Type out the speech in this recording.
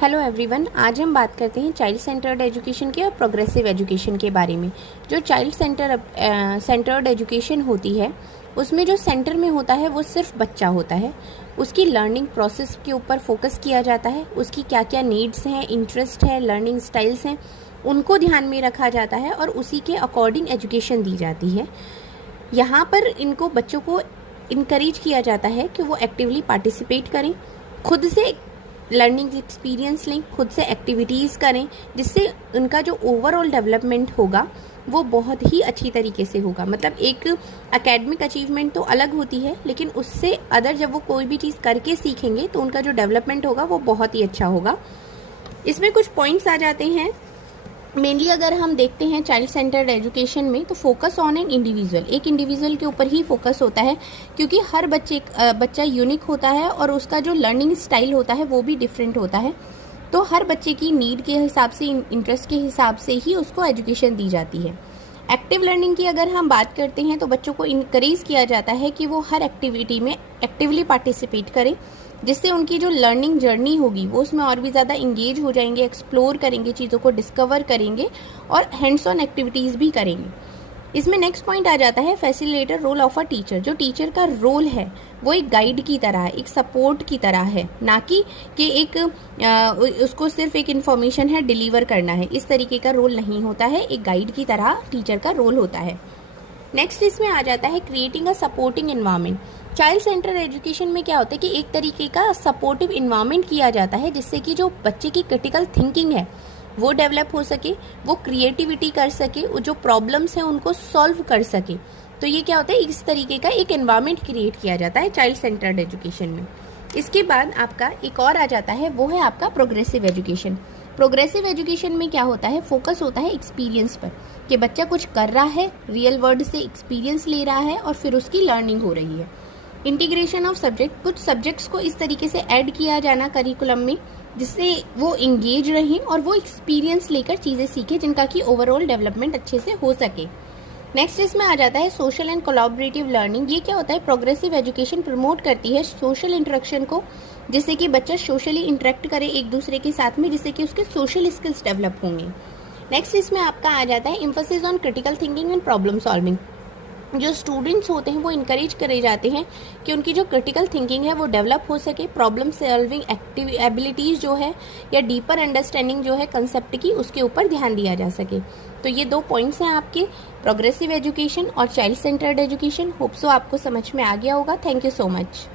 Hello everyone, आज हम बात करते हैं चाइल्ड सेंटर्ड एजुकेशन के और प्रोग्रेसिव एजुकेशन के बारे में। जो चाइल्ड सेंटर्ड एजुकेशन होती है उसमें जो सेंटर में होता है वो सिर्फ बच्चा होता है। उसकी लर्निंग प्रोसेस के ऊपर फोकस किया जाता है। उसकी क्या क्या नीड्स हैं, इंटरेस्ट है, लर्निंग स्टाइल्स हैं, उनको ध्यान में रखा जाता है और उसी के अकॉर्डिंग एजुकेशन दी जाती है। यहाँ पर इनको बच्चों को इनकरेज किया जाता है कि वो एक्टिवली पार्टिसिपेट करें, खुद से लर्निंग एक्सपीरियंस लें, खुद से एक्टिविटीज़ करें, जिससे उनका जो ओवरऑल डेवलपमेंट होगा वो बहुत ही अच्छी तरीके से होगा। मतलब एक एकेडमिक अचीवमेंट तो अलग होती है, लेकिन उससे अदर जब वो कोई भी चीज़ करके सीखेंगे तो उनका जो डेवलपमेंट होगा वो बहुत ही अच्छा होगा। इसमें कुछ पॉइंट्स आ जाते हैं। मेनली अगर हम देखते हैं चाइल्ड सेंटर्ड एजुकेशन में तो फोकस ऑन एन इंडिविजुअल, एक इंडिविजुअल के ऊपर ही फोकस होता है, क्योंकि हर बच्चा यूनिक होता है और उसका जो लर्निंग स्टाइल होता है वो भी डिफरेंट होता है। तो हर बच्चे की नीड के हिसाब से, इंटरेस्ट के हिसाब से ही उसको एजुकेशन दी जाती है। एक्टिव लर्निंग की अगर हम बात करते हैं तो बच्चों को इनकरेज किया जाता है कि वो हर एक्टिविटी में एक्टिवली पार्टिसिपेट करें, जिससे उनकी जो लर्निंग जर्नी होगी वो उसमें और भी ज़्यादा इंगेज हो जाएंगे, एक्सप्लोर करेंगे, चीज़ों को डिस्कवर करेंगे और हैंड्स ऑन एक्टिविटीज़ भी करेंगे। इसमें नेक्स्ट पॉइंट आ जाता है facilitator role of a teacher. जो टीचर का रोल है वो एक गाइड की तरह है, एक सपोर्ट की तरह है, ना कि एक उसको सिर्फ एक इन्फॉर्मेशन है डिलीवर करना है, इस तरीके का रोल नहीं होता है। एक गाइड की तरह टीचर का रोल होता है। नेक्स्ट इसमें आ जाता है creating a supporting environment. Child centre education में क्या होता है कि एक तरीके का सपोर्टिव इन्वायरमेंट किया जाता है, जिससे कि जो बच्चे की क्रिटिकल थिंकिंग है वो डेवलप हो सके, वो क्रिएटिविटी कर सके, वो जो प्रॉब्लम्स हैं उनको सॉल्व कर सके। तो ये क्या होता है, इस तरीके का एक एनवायरमेंट क्रिएट किया जाता है चाइल्ड सेंटर्ड एजुकेशन में। इसके बाद आपका एक और आ जाता है, वो है आपका प्रोग्रेसिव एजुकेशन। प्रोग्रेसिव एजुकेशन में क्या होता है, फोकस होता है एक्सपीरियंस पर, कि बच्चा कुछ कर रहा है, रियल वर्ल्ड से एक्सपीरियंस ले रहा है और फिर उसकी लर्निंग हो रही है। इंटीग्रेशन ऑफ सब्जेक्ट, कुछ सब्जेक्ट्स को इस तरीके से ऐड किया जाना करिकुलम में जिससे वो इंगेज रहें और वो एक्सपीरियंस लेकर चीज़ें सीखें, जिनका कि ओवरऑल डेवलपमेंट अच्छे से हो सके। नेक्स्ट इसमें आ जाता है सोशल एंड कोलैबोरेटिव लर्निंग। ये क्या होता है, प्रोग्रेसिव एजुकेशन प्रमोट करती है सोशल इंटरेक्शन को, जिससे कि बच्चा सोशली इंटरेक्ट करे एक दूसरे के साथ में, जिससे कि उसके सोशल स्किल्स डेवलप होंगे। नेक्स्ट इसमें आपका आ जाता है emphasis on critical thinking and problem solving. जो स्टूडेंट्स होते हैं वो इनकरेज करे जाते हैं कि उनकी जो क्रिटिकल थिंकिंग है वो डेवलप हो सके, प्रॉब्लम सॉल्विंग एबिलिटीज़ जो है या डीपर अंडरस्टैंडिंग जो है कंसेप्ट की, उसके ऊपर ध्यान दिया जा सके। तो ये 2 पॉइंट्स हैं आपके, प्रोग्रेसिव एजुकेशन और child centred education. Hope so आपको समझ में आ गया होगा। Thank you so much.